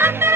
Thunder!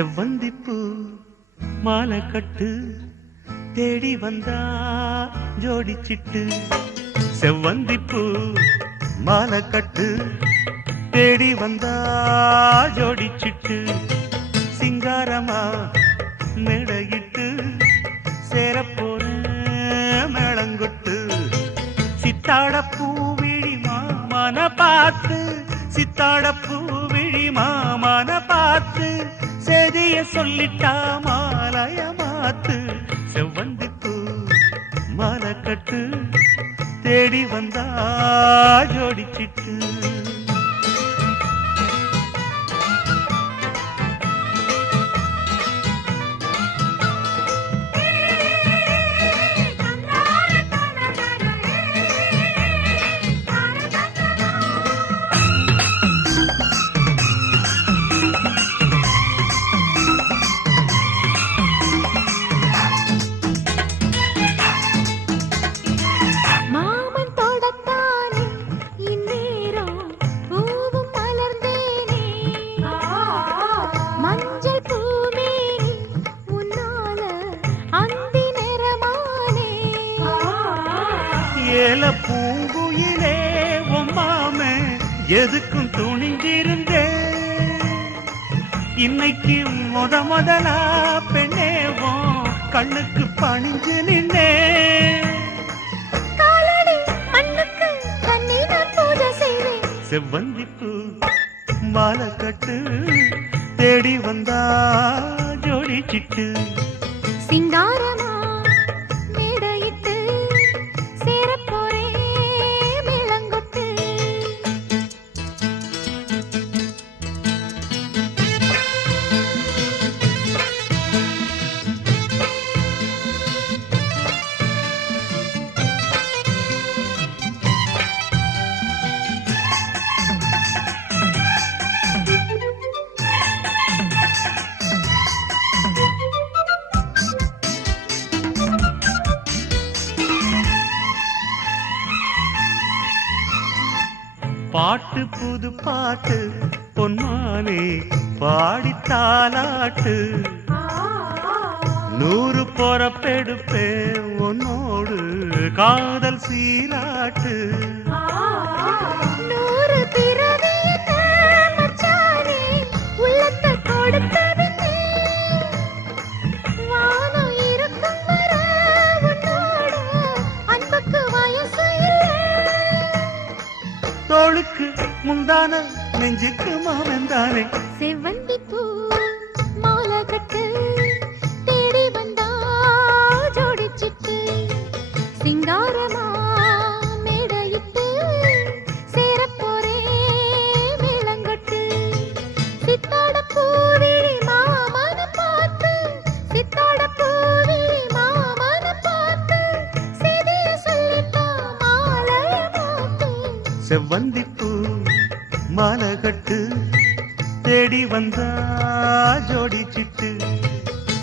செவ்வந்திப்பு மாலை கட்டு தேடி வந்தா ஜோடிச்சிட்டு. செவ்வந்திப்பு மாலை கட்டு தேடி வந்தா ஜோடிச்சிட்டு. சிங்காரமா மேடையிட்டு சேரப்போற மேளங்கொட்டு. சித்தாட பூவிழி மாமன பார்த்து சித்தாட பூவிழி மாமன பார்த்து செய்திய சொல்லிட்டா மாலைய மாத்து செவ்வந்தி பூ மாலை கட்டு தேடி வந்தா ஜோடிச்சிட்டு. ஏல பூங்குயிலே உம்மாமே எதுக்கும் துணிஞ்சிருந்தே இன்னைக்கு முத முதலா பெண்ணேவோம் கண்ணுக்கு பணிஞ்சு நின்னே. செவ்வந்திப்பு மாலை கட்டு தேடி வந்தா ஜோடி சிட்டு. சிங்காரமா பாட்டு புது பாட்டு பொன்மானே பாடித்தாலாட்டு. நூறு பொறப்பெடுப்பே உன்னோடு காதல் சீராட்டு தோளுக்கு முந்தான நெஞ்சுக்கு மாமந்தானே செவ்வந்தி பூ மாலை கட்டு தேடி வந்தா ஜோடிச்சிட்டு சிங்காரமா மேடையிட்டு சேரப்போரே மேளங்கொட்டு. சித்தாட பூவிழி மாமன பார்த்து சித்தாட பூவிழி மாமன பார்த்து செய்திய சொல்லிட்டா மாலகட்டு தேடி வந்தா ஜோடி சிட்டு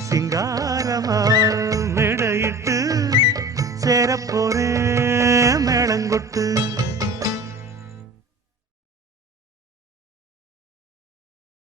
சிங்காரமால் மேடையிட்டு சேரப்போறே மேளங்கொட்டு